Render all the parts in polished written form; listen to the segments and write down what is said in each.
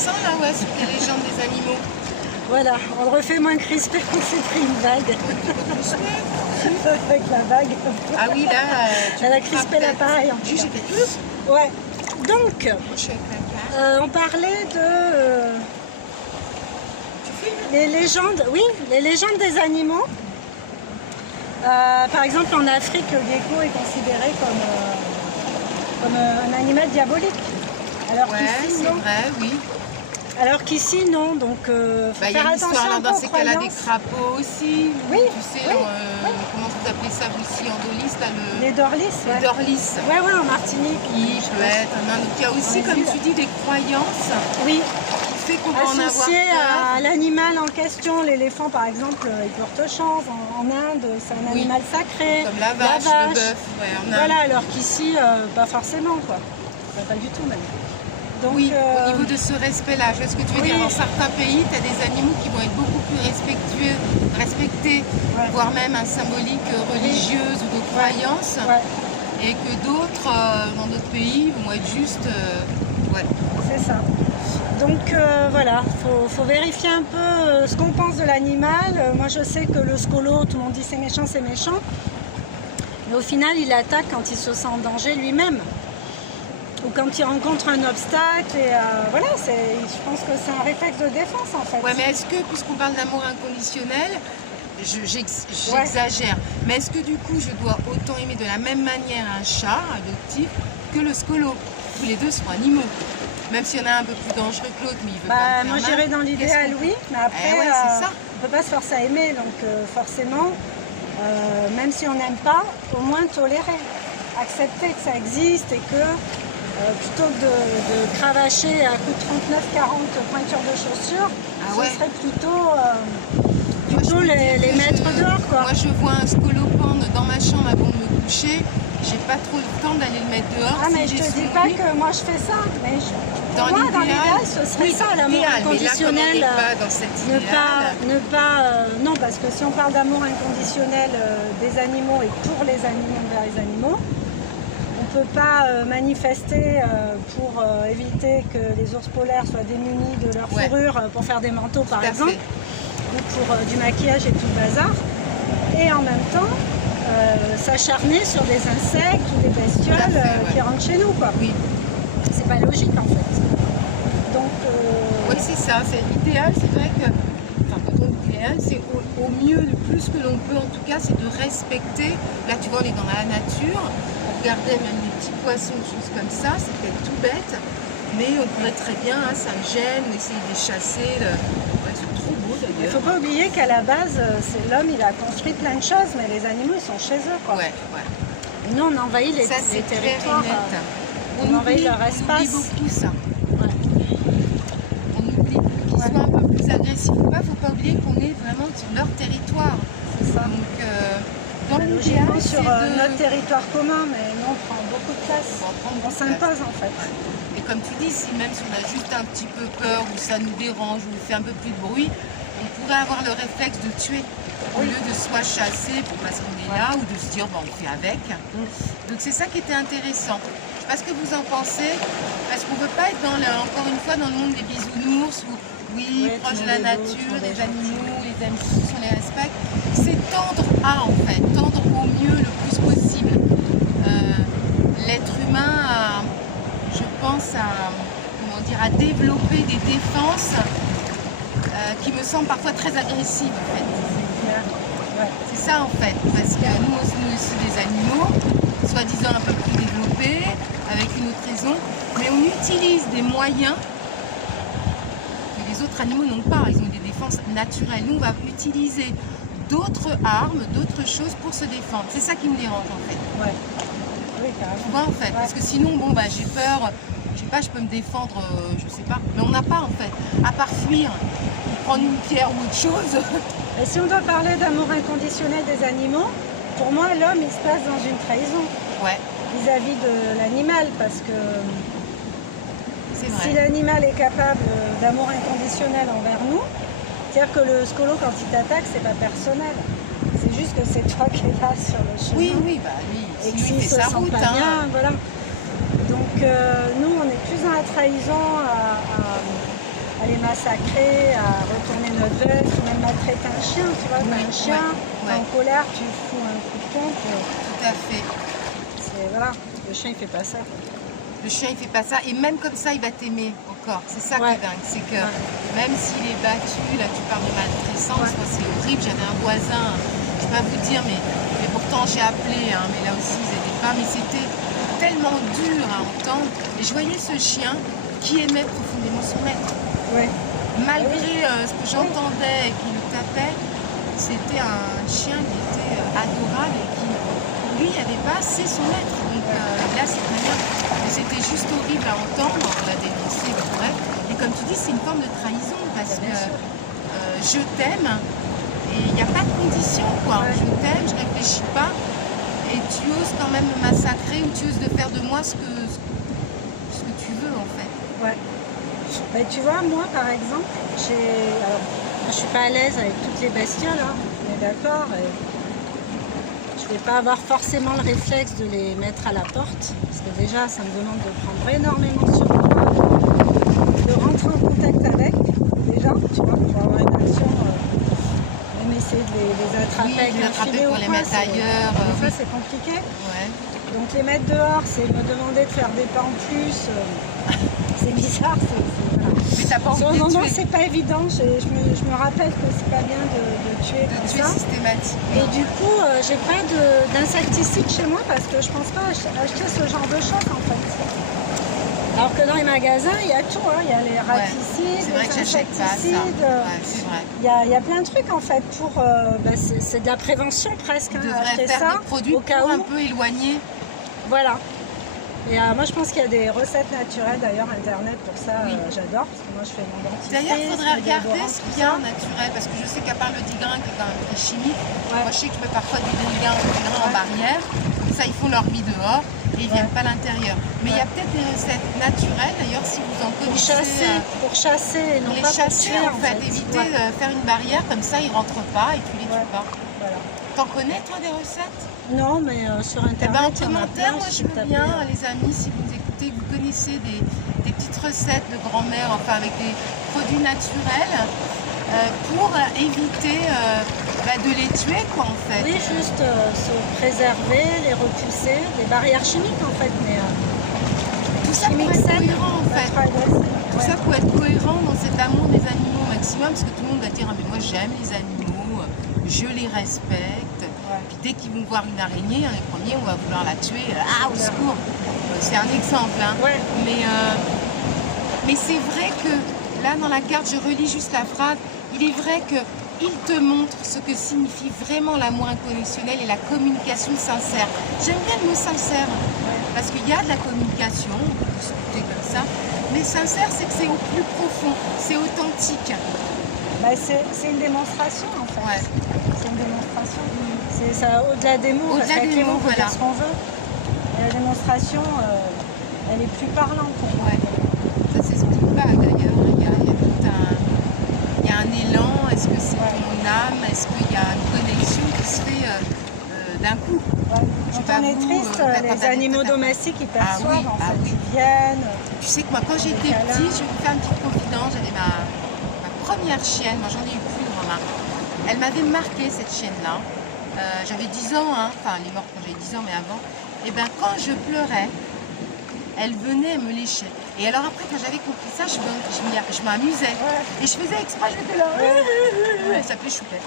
intéressant là, ouais, sur les légendes des animaux. Voilà, on le refait moins crispé, on s'est pris une vague. Avec la vague. Ah oui, là, Elle a crispé l'appareil en tout cas. J'ai fait plus. Ouais. Donc, Je suis avec la carte. on parlait de Tu filmes? les légendes, oui, les légendes des animaux. Par exemple, en Afrique, le gecko est considéré comme un animal diabolique. Alors Ouais, qu'ici, c'est non. vrai, oui. Alors qu'ici, non. Donc, faut Il y a faire attention l'histoire un peu dans aux ces cas-là des croyances. crapauds aussi. Oui, Tu sais, oui, oui. comment vous appelez ça vous aussi en dolis là, Les dorlis, les ouais. dorlis. Ouais, ouais, en Martinique. Qui peut être un Inde. Donc il y a aussi, En comme Asie. tu dis, des croyances Oui, qui fait qu'on va en avoir associé peur. à l'animal en question. L'éléphant, par exemple, il porte chance. En Inde, c'est un Oui. animal sacré. Comme la vache, le bœuf. Ouais, en Inde. Voilà, alors qu'ici, pas forcément, quoi. Pas du tout, même. Donc, Oui, au niveau de ce respect-là, je vois ce que tu veux oui. dire. Dans certains pays, tu as des animaux qui vont être beaucoup plus respectés, Ouais. voire même un symbolique religieuse ou de croyance, Ouais, et que d'autres, dans d'autres pays, vont être juste... ouais. c'est ça. Donc voilà, faut vérifier un peu ce qu'on pense de l'animal. Moi je sais que le scolo, tout le monde dit c'est méchant, mais au final il attaque quand il se sent en danger lui-même. Ou quand il rencontre un obstacle, et voilà, je pense que c'est un réflexe de défense en fait. Ouais, mais est-ce que, puisqu'on parle d'amour inconditionnel, j'exagère, mais est-ce que du coup je dois autant aimer de la même manière un chat adoptif que le scolo? Tous les deux sont animaux. Même s'il y en a un peu plus dangereux que l'autre, mais il veut pas me faire Moi mal. j'irais dans l'idéal, oui, mais après ouais, c'est ça. on peut pas se forcer à aimer, donc forcément, même si on n'aime pas, au moins tolérer, accepter que ça existe et que plutôt que de cravacher à coups de 39-40 pointures de chaussures, ouais. ce serait plutôt les mettre dehors, quoi. Moi je vois un scolopendre dans ma chambre avant de me coucher, j'ai pas trop le temps d'aller le mettre dehors. Ah, mais je te dis pas que moi je fais ça, mais dans l'idéal, ce serait ça, l'amour inconditionnel. Mais là, comme on n'est pas dans cet idéal. Non, parce que si on parle d'amour inconditionnel des animaux et pour les animaux envers les animaux, on ne peut pas manifester pour éviter que les ours polaires soient démunis de leur fourrure pour faire des manteaux par exemple, ou pour du maquillage et tout le bazar, et en même temps s'acharner sur des insectes ou des bestioles qui rentrent chez nous, quoi. Oui. C'est pas logique en fait. Donc oui, c'est ça, c'est l'idéal, c'est vrai que, enfin peut-être l'idéal, c'est au mieux, le plus que l'on peut en tout cas, c'est de respecter, là tu vois on est dans la nature, on regardait même des petits poissons, des choses comme ça, c'est peut-être tout bête, mais on pourrait très bien, hein, ça me gêne, ou essayer de les chasser, ouais, ils sont trop beaux il ne d'ailleurs. faut pas oublier qu'à la base, c'est l'homme, il a construit plein de choses, mais les animaux ils sont chez eux, quoi. Ouais, ouais. Et nous on envahit les territoires, on envahit leur espace. On oublie beaucoup ça. Ouais. On oublie qu'ils soient un peu plus agressifs ou pas, il ne faut pas oublier qu'on est vraiment sur leur territoire. C'est ça. Donc, dans Logiquement l'idéal, sur c'est notre territoire commun, mais nous on prend beaucoup de place. On s'impose en fait. Et comme tu dis, si même si on a juste un petit peu peur ou ça nous dérange ou fait un peu plus de bruit, on pourrait avoir le réflexe de tuer au lieu de soit chasser parce qu'on est là ou de se dire on fait avec. Donc c'est ça qui était intéressant. Je ne sais pas ce que vous en pensez, parce qu'on ne veut pas être encore une fois dans le monde des bisounours où proche de la nature, des animaux, les amis, on les respecte. C'est tendre à en fait, tendre au mieux le plus possible. L'être humain a, je pense, à développer des défenses qui me semblent parfois très agressives en fait. C'est ça en fait, parce que nous aussi des animaux, soi-disant un peu plus développés, avec une autre raison, mais on utilise des moyens que les autres animaux n'ont pas. Ils ont des défenses naturelles. Nous, on va utiliser d'autres armes, d'autres choses pour se défendre. C'est ça qui me dérange en fait. Ouais. Oui, carrément. Tu vois en fait, parce que sinon, j'ai peur, je sais pas, je peux me défendre, je sais pas, mais on n'a pas en fait, à part fuir, ou prendre une pierre ou autre chose. Et si on doit parler d'amour inconditionnel des animaux, pour moi l'homme il se place dans une trahison vis-à-vis de l'animal, parce que si l'animal est capable d'amour inconditionnel envers nous, c'est-à-dire que le scolo quand il t'attaque c'est pas personnel, c'est juste que c'est toi qui es là sur le chemin. Oui, et que s'il s'il fait se sa sent route, pas bien, voilà. Donc nous on est plus dans la trahison les massacrer, à retourner notre veste, ou même maltraiter un chien, tu vois, Oui, un chien, ouais, t'es en ouais. colère, tu fous un coup de pompe, Tout à fait. voilà, le chien il fait pas ça. Le chien il fait pas ça et même comme ça il va t'aimer encore. C'est ça qui Ouais. est dingue, c'est que Ouais. même s'il est battu, là tu parles de maltraitance, Ouais. moi c'est horrible. J'avais un voisin, je peux pas vous dire, mais pourtant j'ai appelé, hein, mais là aussi ils n'aidaient pas, mais c'était tellement dur à entendre. Et je voyais ce chien qui aimait profondément son maître. Ouais. Malgré ce que j'entendais et qui le tapait, c'était un chien qui était adorable et qui, lui, n'avait pas assez son maître. Donc là, cette manière, c'était juste horrible à entendre. On l'a dénoncé, c'est vrai. Et comme tu dis, c'est une forme de trahison parce que je t'aime et il n'y a pas de condition, quoi. Ouais. Je t'aime, je réfléchis pas et tu oses quand même me massacrer ou tu oses de faire de moi ce que tu veux, en fait. Ouais. Bah, tu vois, moi par exemple, alors, je suis pas à l'aise avec toutes les bestioles, hein, on est d'accord. Je vais pas avoir forcément le réflexe de les mettre à la porte, parce que déjà, ça me demande de prendre énormément sur moi, de rentrer en contact avec, déjà, tu vois, pour avoir une action, même essayer de les attraper Oui, avec les un attraper filet pour ou les quoi, mettre ailleurs, des fois, oui. c'est compliqué. Ouais. Donc les mettre dehors, c'est me demander de faire des pas en plus, c'est bizarre. Voilà. Mais t'as pas envie Sur de le moment, les tuer, c'est pas évident. Je me rappelle que c'est pas bien de tuer de comme tuer ça. systématiquement. Et du coup, j'ai pas d'insecticide chez moi parce que je pense pas acheter ce genre de choses en fait. Alors que dans les magasins, il y a tout. Hein. Il y a les raticides, C'est vrai que les j'achète pas ça. insecticides. Ouais, c'est vrai. Il y a plein de trucs en fait pour. C'est de la prévention presque. On Hein, devrait acheter faire ça des produits au cas pour où. un peu éloigner. Voilà. Et moi je pense qu'il y a des recettes naturelles d'ailleurs internet pour ça, Oui. j'adore parce que moi je fais mon dentifrice. D'ailleurs, il faudrait mes regarder déodorants, ce tout qu'il y a ça. en naturel, parce que je sais qu'à part le digrain qui est quand même très chimique, Ouais. moi je sais que je mets parfois du digrain en Ouais. barrière, ça ils font leur vie dehors et ils Ouais. viennent pas à l'intérieur. Mais il y a peut-être des recettes naturelles, d'ailleurs si vous en Pour connaissez, chasser, et non les pas pour chasser tuer en fait, éviter Ouais. de faire une barrière, comme ça ils rentrent pas et tu les Ouais. tues pas. Voilà. T'en connais toi des recettes? Non, mais sur Eh ben, en internet, il y en a commentaire, plein, moi je si veux vous tapez, bien, les amis, si vous écoutez, que vous connaissez des petites recettes de grand-mère, enfin avec des produits naturels, pour éviter de les tuer, quoi, en fait. Oui, juste se préserver, les repousser, des barrières chimiques en fait, mais Tout ça pour chimiques être saines, cohérent, en fait. Tout ça pour être cohérent dans cet amour des animaux au maximum, parce que tout le monde va dire ah, mais moi j'aime les animaux, je les respecte. Puis dès qu'ils vont voir une araignée, hein, les premiers, on va vouloir la tuer. Ah, au secours. C'est un exemple, hein. Ouais. Mais c'est vrai que là, dans la carte, je relis juste la phrase. Il est vrai que il te montre ce que signifie vraiment l'amour inconditionnel et la communication sincère. J'aime bien le mot sincère, parce qu'il y a de la communication, on peut discuter comme ça, mais sincère, c'est que c'est au plus profond, c'est authentique. Bah, c'est une démonstration en fait. Ouais. C'est une démonstration. C'est ça, au-delà des mots, Au-delà parce qu'avec des les mots, mots, on peut voilà. dire ce qu'on veut. Et la démonstration, elle est plus parlante pour moi. Ouais. Ça s'explique pas d'ailleurs. Il y a tout il y a un élan. Est-ce que c'est ton âme? Est-ce qu'il y a une connexion qui se fait d'un coup? Ouais. Quand on est triste, les animaux domestiques ils perçoivent en fait. oui. Ils viennent. Tu sais que moi, quand j'étais petite, je vais vous faire une petite confidence. J'avais ma première chienne. Moi, j'en ai eu plus, vraiment. Elle m'avait marqué cette chienne-là. J'avais 10 ans, hein. Enfin, elle est morte quand j'avais 10 ans, mais avant. Et bien, quand je pleurais, elle venait me lécher. Et alors après, quand j'avais compris ça, je m'amusais. Ouais. Et je faisais exprès, je m'étais là. Elle s'appelait Choupette.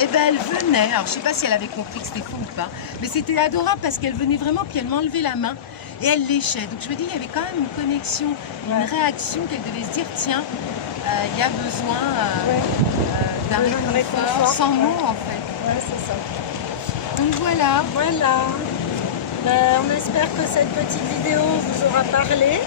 Et ben elle venait, alors je sais pas si elle avait compris que c'était faux ou pas, mais c'était adorable parce qu'elle venait vraiment, puis elle m'enlevait la main et elle léchait. Donc je me dis, il y avait quand même une connexion, une réaction qu'elle devait se dire, tiens, il y a besoin d'un réconfort sans mots en fait. Ouais, c'est ça. Donc voilà. Voilà. On espère que cette petite vidéo vous aura parlé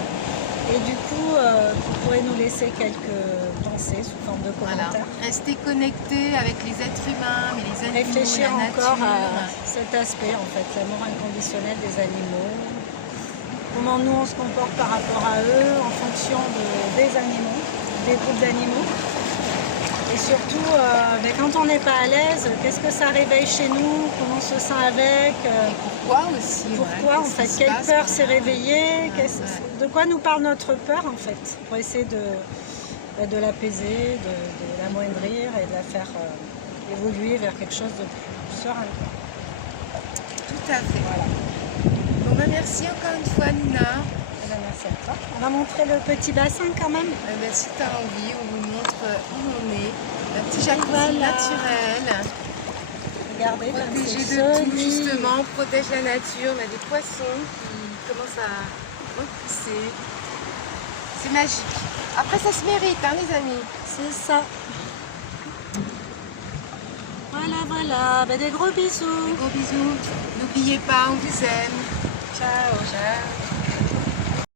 et du coup vous pourrez nous laisser quelques pensées sous forme de commentaires. Voilà. Restez connectés avec les êtres humains, mais les animaux, Réfléchir la encore nature. à cet aspect en fait, l'amour inconditionnel des animaux. Comment nous on se comporte par rapport à eux en fonction des animaux, des groupes d'animaux. Et surtout, quand on n'est pas à l'aise, qu'est-ce que ça réveille chez nous, comment on se sent avec, Pourquoi aussi? pourquoi en fait, quelle peur s'est réveillée, de quoi nous parle notre peur en fait, pour essayer de l'apaiser, de l'amoindrir et de la faire évoluer vers quelque chose de plus serein. Tout à fait. Voilà. Bon, bah, merci encore une fois, Nina. Eh ben, merci à toi. On va montrer le petit bassin quand même. Eh ben, si tu as envie, on vous montre où on est. Un petit jacuzzi Voilà. naturel. Regardez, comme Protégé c'est de tout, joli. justement. On protège la nature. On a des poissons qui commencent à repousser. C'est magique. Après, ça se mérite, hein, les amis. C'est ça. Voilà, voilà. Ben, des gros bisous. Gros bisous. N'oubliez pas, on vous aime. Ciao. Ciao.